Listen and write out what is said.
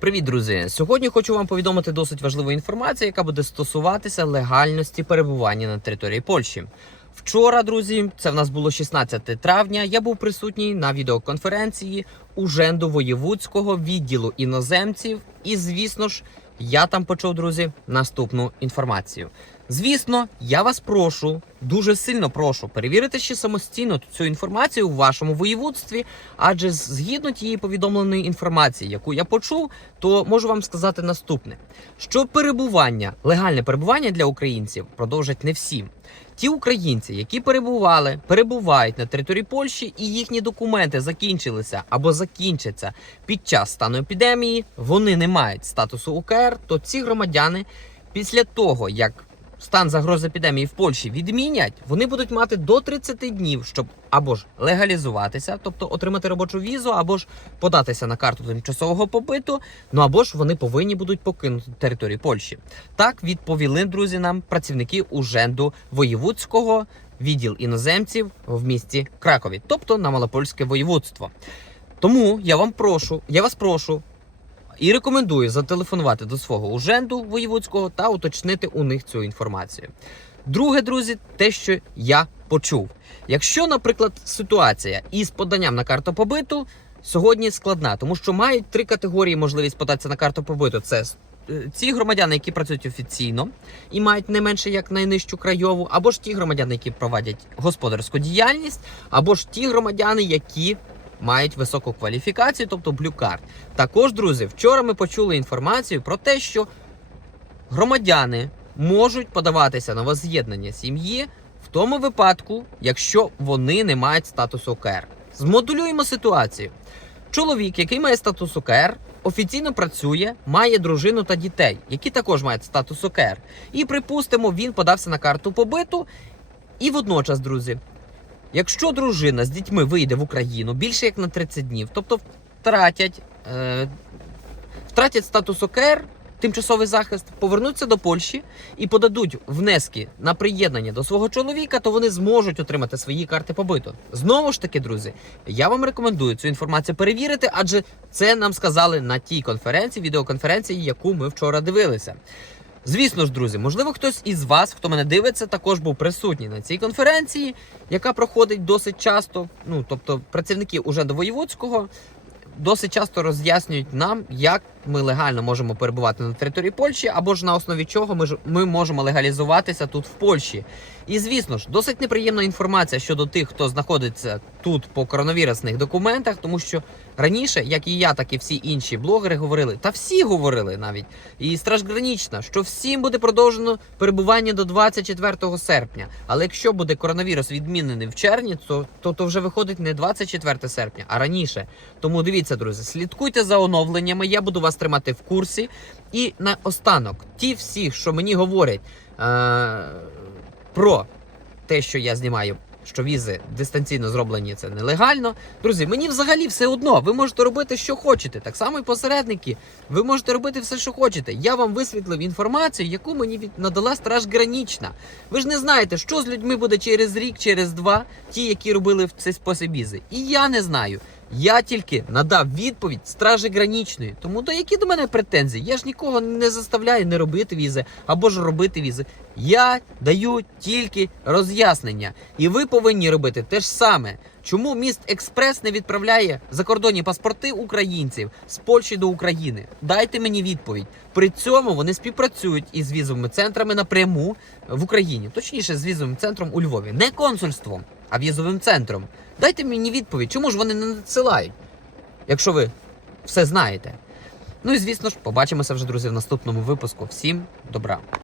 Привіт, друзі! Сьогодні хочу вам повідомити досить важливу інформацію, яка буде стосуватися легальності перебування на території Польщі. Вчора, друзі, це в нас було 16 травня. Я був присутній на відеоконференції Уженду Воєвудського відділу іноземців, і, звісно ж, я там почув, друзі, наступну інформацію. Звісно, я вас прошу, дуже сильно прошу перевірити ще самостійно цю інформацію у вашому воєводстві, адже згідно тієї повідомленої інформації, яку я почув, то можу вам сказати наступне: що перебування, легальне перебування для українців продовжать не всім. Ті українці, які перебували, перебувають на території Польщі, і їхні документи закінчилися або закінчаться під час стану епідемії, вони не мають статусу УКР, то ці громадяни після того, як стан загрози епідемії в Польщі відмінять, вони будуть мати до 30 днів, щоб або ж легалізуватися, тобто отримати робочу візу, або ж податися на карту тимчасового побиту. Ну або ж вони повинні будуть покинути територію Польщі. Так відповіли друзі нам працівники Уженду воєвудського відділ іноземців в місті Кракові, тобто на Малопольське воєводство. Тому я вам прошу, я вас прошу і рекомендую зателефонувати до свого уженду воєводського та уточнити у них цю інформацію. Друге, друзі, те, що я почув. Якщо, наприклад, ситуація із поданням на карту побиту сьогодні складна, тому що мають три категорії можливість податися на карту побиту: це е, ці громадяни, які працюють офіційно і мають не менше як найнижчу крайову, або ж ті громадяни, які проводять господарську діяльність, або ж ті громадяни, які мають високу кваліфікацію, тобто блюкарт. Також, друзі, вчора ми почули інформацію про те, що громадяни можуть подаватися на возз'єднання сім'ї в тому випадку, якщо вони не мають статусу ОКР. Змодулюємо ситуацію. Чоловік, який має статус ОКР, офіційно працює, має дружину та дітей, які також мають статус ОКР. І припустимо, він подався на карту побиту. І водночас, друзі, якщо дружина з дітьми вийде в Україну більше як на 30 днів, тобто втратять, е, втратять статус ОКР, тимчасовий захист, повернуться до Польщі і подадуть внески на приєднання до свого чоловіка, то вони зможуть отримати свої карти побиту. Знову ж таки, друзі, я вам рекомендую цю інформацію перевірити, адже це нам сказали на тій конференції, відеоконференції, яку ми вчора дивилися. Звісно ж, друзі, можливо, хтось із вас, хто мене дивиться, також був присутній на цій конференції, яка проходить досить часто. Ну, тобто, працівники уже до воєводського досить часто роз'яснюють нам, як ми легально можемо перебувати на території Польщі, або ж на основі чого ми ж ми можемо легалізуватися тут в Польщі. І звісно ж, досить неприємна інформація щодо тих, хто знаходиться тут по коронавірусних документах, тому що раніше, як і я, так і всі інші блогери говорили, та всі говорили навіть, і стражгранічна, що всім буде продовжено перебування до 24 серпня. Але якщо буде коронавірус відмінений в червні, то, то, то вже виходить не 24 серпня, а раніше. Тому дивіться, друзі, слідкуйте за оновленнями. Я буду вас тримати в курсі. І на останок, ті всі, що мені говорять е- про те, що я знімаю. Що візи дистанційно зроблені це нелегально. Друзі, мені взагалі все одно. Ви можете робити, що хочете. Так само і посередники. Ви можете робити все, що хочете. Я вам висвітлив інформацію, яку мені надала Страж Гранічна. Ви ж не знаєте, що з людьми буде через рік, через два, ті, які робили в цей спосіб візи. І я не знаю. Я тільки надав відповідь стражі гранічної. Тому до які до мене претензії? Я ж нікого не заставляю не робити візи або ж робити візи. Я даю тільки роз'яснення, і ви повинні робити те ж саме. Чому міст Експрес не відправляє закордонні паспорти українців з Польщі до України? Дайте мені відповідь. При цьому вони співпрацюють із візовими центрами напряму в Україні, точніше, з візовим центром у Львові, не консульством, а в'їзовим центром. Дайте мені відповідь, чому ж вони не надсилають, якщо ви все знаєте. Ну і звісно ж, побачимося вже, друзі, в наступному випуску. Всім добра!